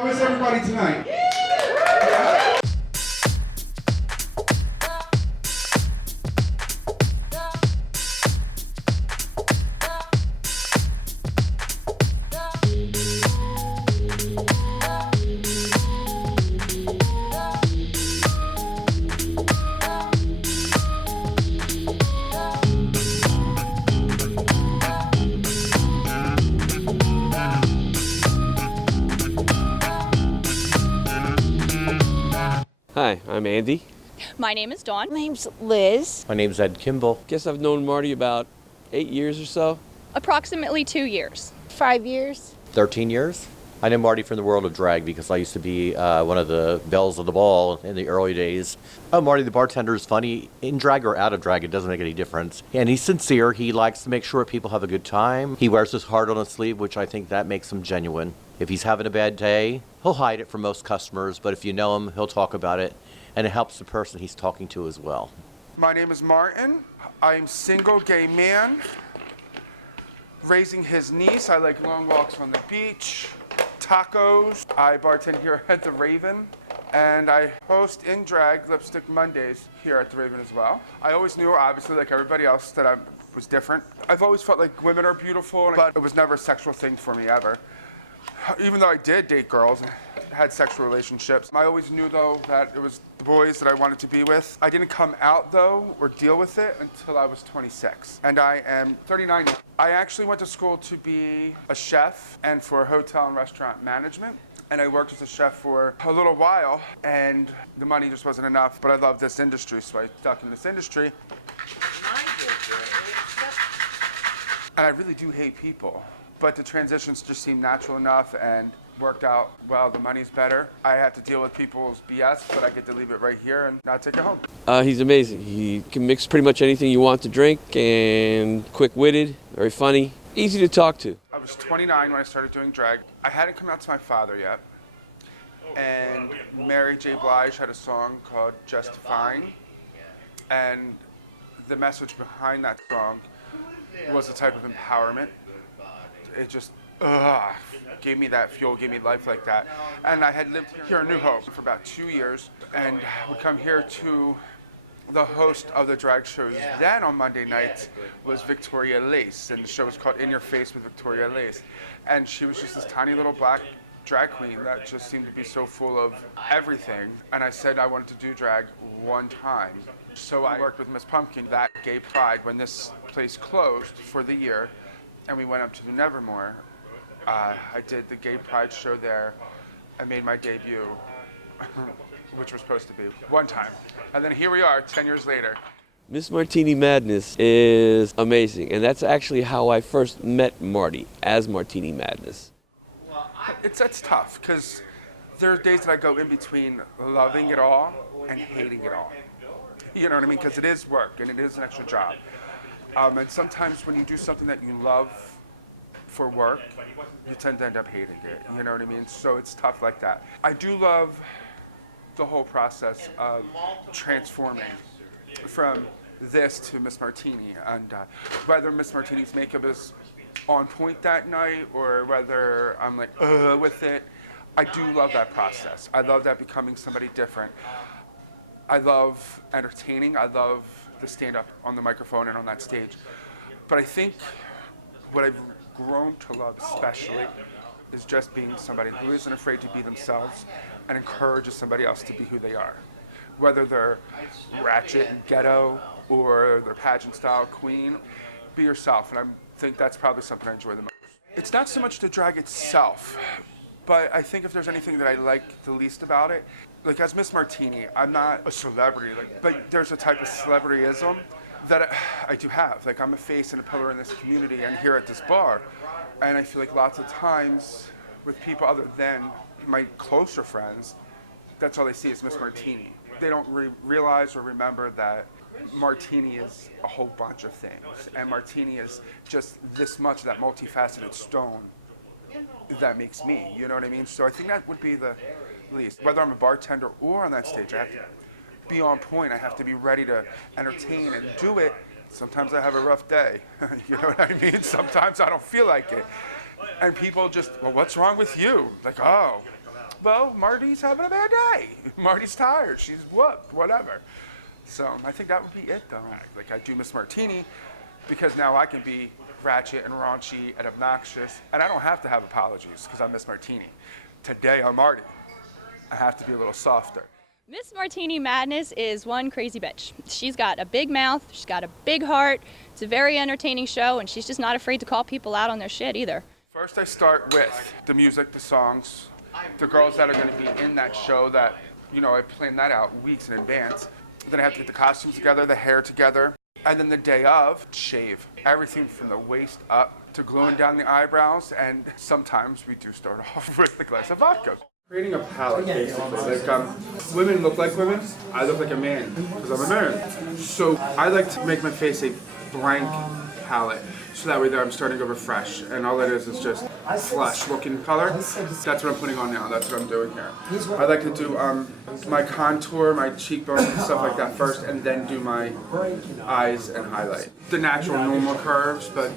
How is everybody tonight? Hi, I'm Andy. My name is Dawn. My name's Liz. My name's Ed Kimball. Guess I've known Marty about 8 years or so. Approximately 2 years. 5 years. 13 years. I know Marty from the world of drag because I used to be one of the belles of the ball in the early days. Oh, Marty the bartender is funny. In drag or out of drag, it doesn't make any difference. And he's sincere. He likes to make sure people have a good time. He wears his heart on his sleeve, which I think that makes him genuine. If he's having a bad day, he'll hide it from most customers, but if you know him, he'll talk about it, and it helps the person he's talking to as well. My name is Martin. I'm single gay man, raising his niece. I like long walks on the beach, tacos. I bartend here at the Raven, and I host in drag Lipstick Mondays here at the Raven as well. I always knew, obviously, like everybody else, that I was different. I've always felt like women are beautiful, but it was never a sexual thing for me ever. Even though I did date girls and had sexual relationships, I always knew, though, that it was the boys that I wanted to be with. I didn't come out, though, or deal with it until I was 26. And I am 39. I actually went to school to be a chef and for hotel and restaurant management. And I worked as a chef for a little while, and the money just wasn't enough. But I love this industry, so I stuck in this industry. And I really do hate people. But the transitions just seemed natural enough and worked out well. The money's better. I have to deal with people's BS, but I get to leave it right here and not take it home. He's amazing. He can mix pretty much anything you want to drink, and quick-witted, very funny, easy to talk to. I was 29 when I started doing drag. I hadn't come out to my father yet. And Mary J. Blige had a song called Just Fine. And the message behind that song was a type of empowerment. It just gave me that fuel, gave me life like that. And I had lived here in New Hope for about 2 years and would come here to the host of the drag shows. Then on Monday nights was Victoria Lace, and the show was called In Your Face with Victoria Lace. And she was just this tiny little black drag queen that just seemed to be so full of everything. And I said I wanted to do drag one time. So I worked with Miss Pumpkin that Gay Pride when this place closed for the year. And we went up to the Nevermore. I did the Gay Pride show there. I made my debut, which was supposed to be one time. And then here we are, 10 years later. Miss Martini Madness is amazing, and that's actually how I first met Marty, as Martini Madness. It's tough, because there are days that I go in between loving it all and hating it all. You know what I mean? Because it is work, and it is an extra job. And sometimes when you do something that you love for work, you tend to end up hating it, you know what I mean? So it's tough like that. I do love the whole process of transforming from this to Miss Martini, and whether Miss Martini's makeup is on point that night or whether I'm like, with it, I do love that process. I love that becoming somebody different. I love entertaining. I love the stand-up on the microphone and on that stage. But I think what I've grown to love especially is just being somebody who isn't afraid to be themselves and encourages somebody else to be who they are. Whether they're ratchet and ghetto or they're pageant style queen, be yourself. And I think that's probably something I enjoy the most. It's not so much the drag itself, but I think if there's anything that I like the least about it, like as Miss Martini, I'm not a celebrity, but there's a type of celebrityism that I do have. Like I'm a face and a pillar in this community and here at this bar. And I feel like lots of times with people other than my closer friends, that's all they see is Miss Martini. They don't realize or remember that Martini is a whole bunch of things. And Martini is just this much, that multifaceted stone that makes me, you know what I mean? So I think that would be the least. Whether I'm a bartender or on that stage, I have to be on point. I have to be ready to entertain and do it. Sometimes I have a rough day, you know what I mean? Sometimes I don't feel like it. And people just, well, what's wrong with you? Like, oh, well, Marty's having a bad day. Marty's tired. She's whooped, whatever. So I think that would be it, though. Like, I do Miss Martini because now I can be ratchet and raunchy and obnoxious, and I don't have to have apologies because I'm Miss Martini. Today I'm Marty. I have to be a little softer. Miss Martini Madness is one crazy bitch. She's got a big mouth, she's got a big heart, it's a very entertaining show, and she's just not afraid to call people out on their shit either. First I start with the music, the songs, the girls that are going to be in that show that, you know, I plan that out weeks in advance. Then I have to get the costumes together, the hair together, and then the day of, shave. Everything from the waist up to gluing down the eyebrows, and sometimes we do start off with a glass of vodka. Creating a palette, basically. Like, women look like women, I look like a man, because I'm a man. So I like to make my face a blank palette, so that way there I'm starting over fresh, and all it is just flesh looking color. That's what I'm putting on now, that's what I'm doing here. I like to do my contour, my cheekbones and stuff like that first, and then do my eyes and highlight. The natural normal curves, but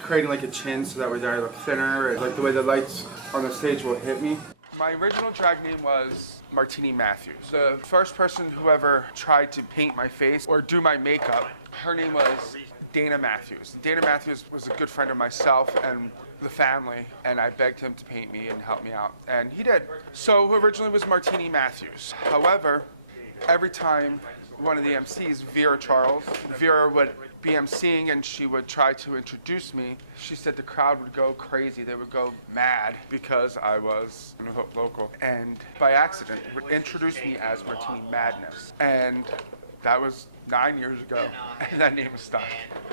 creating like a chin so that way there I look thinner, like the way the lights on the stage will hit me. My original drag name was Martini Matthews. The first person who ever tried to paint my face or do my makeup, her name was Dana Matthews. Dana Matthews was a good friend of myself and the family, and I begged him to paint me and help me out, and he did. So originally it was Martini Matthews. However, every time one of the MCs, Vera would be MCing and she would try to introduce me, she said the crowd would go crazy. They would go mad because I was local, and by accident would introduce me as Martini Madness. And that was 9 years ago, and that name is stuck.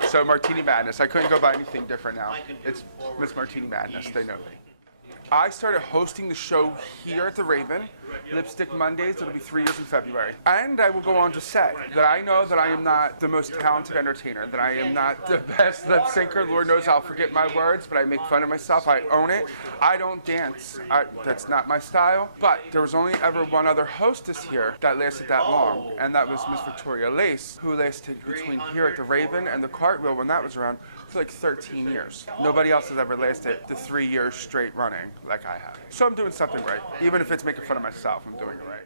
So Martini Madness, I couldn't go by anything different now. It's Miss Martini Madness, they know me. I started hosting the show here at the Raven, Lipstick Mondays. It'll be 3 years in February. And I will go on to say that I know that I am not the most talented entertainer, that I am not the best lip syncer. Lord knows I'll forget my words, but I make fun of myself. I own it. I don't dance. That's not my style. But there was only ever one other hostess here that lasted that long, and that was Miss Victoria Lace, who lasted between here at the Raven and the Cartwheel when that was around for like 13 years. Nobody else has ever lasted the 3 years straight running like I have. So I'm doing something right. Even if it's making fun of myself, I'm doing it right.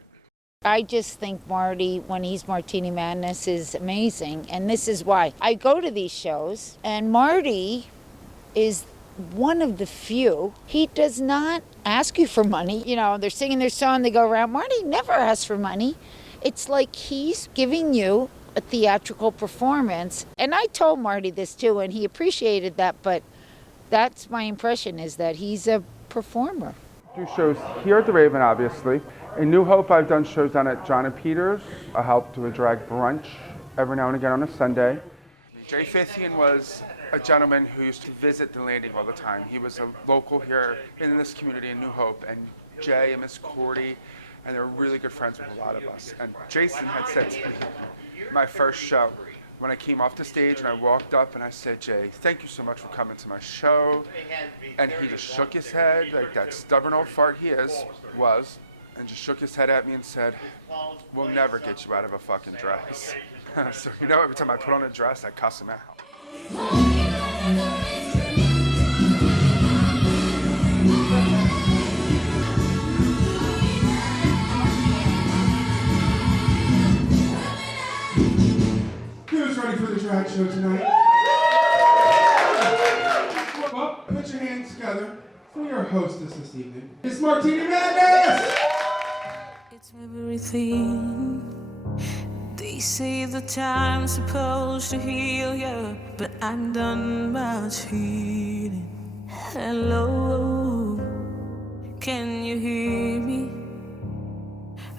I just think Marty, when he's Martini Madness, is amazing. And this is why. I go to these shows, and Marty is one of the few. He does not ask you for money. You know, they're singing their song, they go around. Marty never asks for money. It's like he's giving you a theatrical performance. And I told Marty this too, and he appreciated that, but that's my impression, is that he's a performer. Do shows here at the Raven, obviously. In New Hope, I've done shows down at John and Peter's. I help do a drag brunch every now and again on a Sunday. Jay Fithian was a gentleman who used to visit the landing all the time. He was a local here in this community in New Hope, and Jay and Miss Cordy, and they were really good friends with a lot of us. And Jason had said to me, my first show, when I came off the stage and I walked up and I said, Jay, thank you so much for coming to my show. And he just shook his head, like that stubborn old fart he was, and just shook his head at me and said, we'll never get you out of a fucking dress. So, you know, every time I put on a dress, I cuss him out. Who's ready for the drag show tonight? Well, put your hands together for your hostess this evening, Miss Martini Madness! It's everything. They say the time's supposed to heal you, but I'm done much healing. Hello, can you hear me?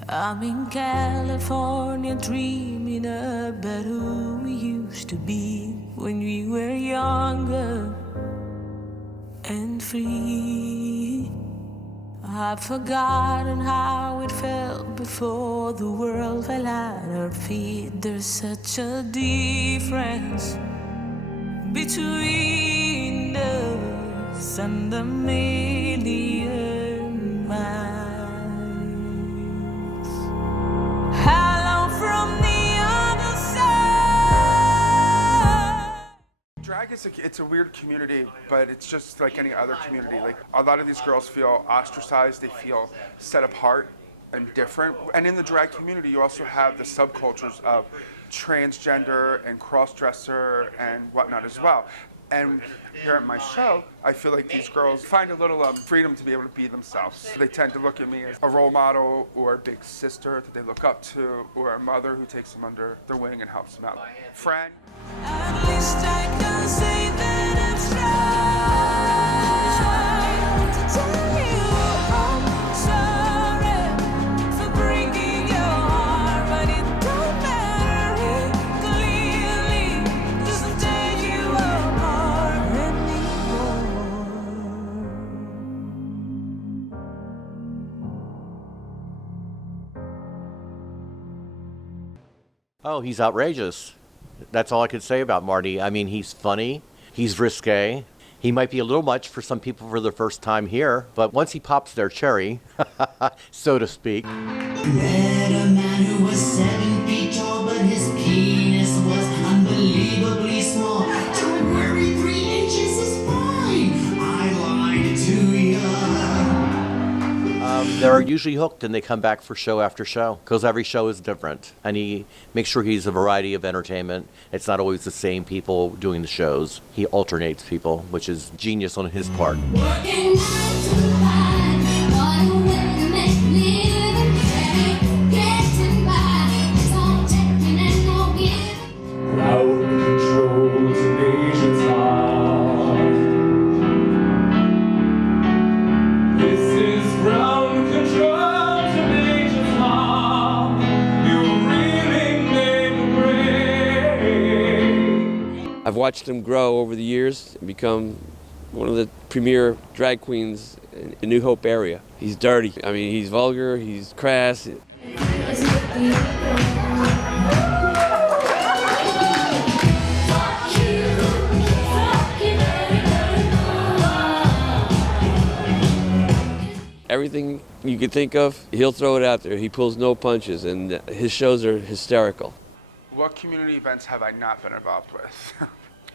I'm in California dreaming about who we used to be when we were younger and free. I've forgotten how it felt before the world fell at our feet. There's such a difference between us and a million miles. Drag Drag is it's a weird community, but it's just like any other community. Like a lot of these girls feel ostracized, they feel set apart and different. And in the drag community, you also have the subcultures of transgender and cross-dresser and whatnot as well. And here at my show, I feel like these girls find a little freedom to be able to be themselves. They tend to look at me as a role model or a big sister that they look up to, or a mother who takes them under their wing and helps them out. Friend. At least I can say that I'm trying to tell you I'm sorry for breaking your heart, but it don't matter. It clearly doesn't tear you apart anymore. Oh, he's outrageous. That's all I could say about Marty. I mean, he's funny, he's risque. He might be a little much for some people for the first time here, but once he pops their cherry, so to speak. Met a man who was 7 feet tall, but his penis was unbelievably small. Don't worry, 3 inches is fine. I lied to ya. They're usually hooked and they come back for show after show because every show is different. And he makes sure he's a variety of entertainment. It's not always the same people doing the shows. He alternates people, which is genius on his part. Working 9 to 5, what a way to make living. Getting by, it's all taking and no giving. Crowd control to Major Tom. This is ground control to Major Tom. You really made a break. I've watched him grow over the years and become one of the premier drag queens in the New Hope area. He's dirty. I mean, he's vulgar, he's crass. Everything you could think of, he'll throw it out there. He pulls no punches, and his shows are hysterical. What community events have I not been involved with?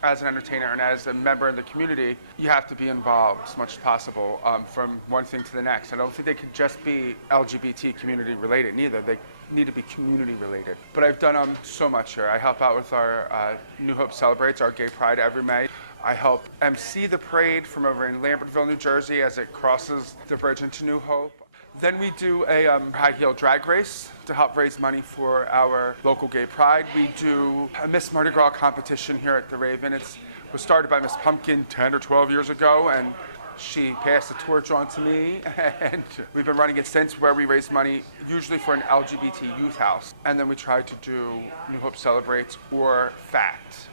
As an entertainer and as a member in the community, you have to be involved as much as possible from one thing to the next. I don't think they can just be LGBT community related, neither. They need to be community related. But I've done so much here. I help out with our New Hope Celebrates, our gay pride every May. I help MC the parade from over in Lambertville, New Jersey as it crosses the bridge into New Hope. Then we do a high heel drag race to help raise money for our local gay pride. We do a Miss Mardi Gras competition here at the Raven. It was started by Miss Pumpkin 10 or 12 years ago, and she passed the torch on to me, and we've been running it since, where we raise money usually for an LGBT youth house. And then we try to do New Hope Celebrates or FACT.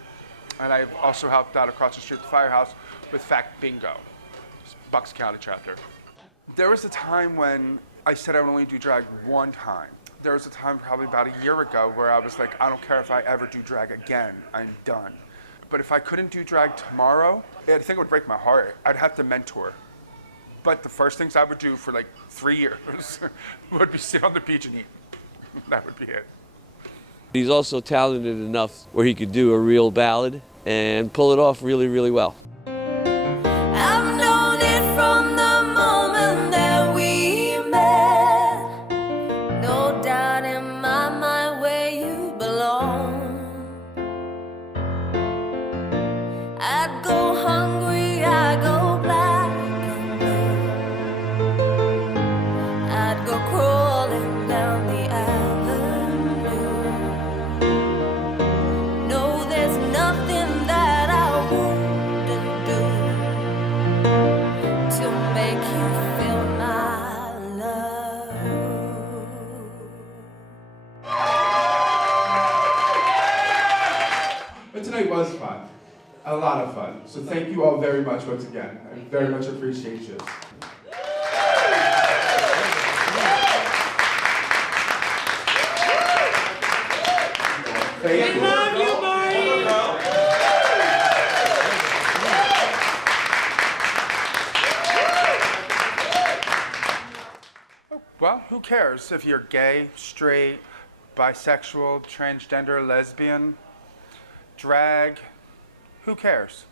And I've also helped out across the street at the Firehouse with FACT Bingo, Bucks County chapter. There was a time when I said I would only do drag one time. There was a time probably about a year ago where I was like, I don't care if I ever do drag again, I'm done. But if I couldn't do drag tomorrow, I think it would break my heart. I'd have to mentor. But the first things I would do for like 3 years would be sit on the beach and eat. That would be it. He's also talented enough where he could do a real ballad and pull it off really, really well. I've known it from the moment that we met. No doubt in my mind where you belong. I'd go hungry, I'd go black and blue. I'd go crawling down the avenue. No, there's nothing that I wouldn't do to make you feel my love. But tonight was fun. A lot of fun. So thank you all very much once again. I very much appreciate you. Thank you. Well, who cares if you're gay, straight, bisexual, transgender, lesbian, drag? Who cares?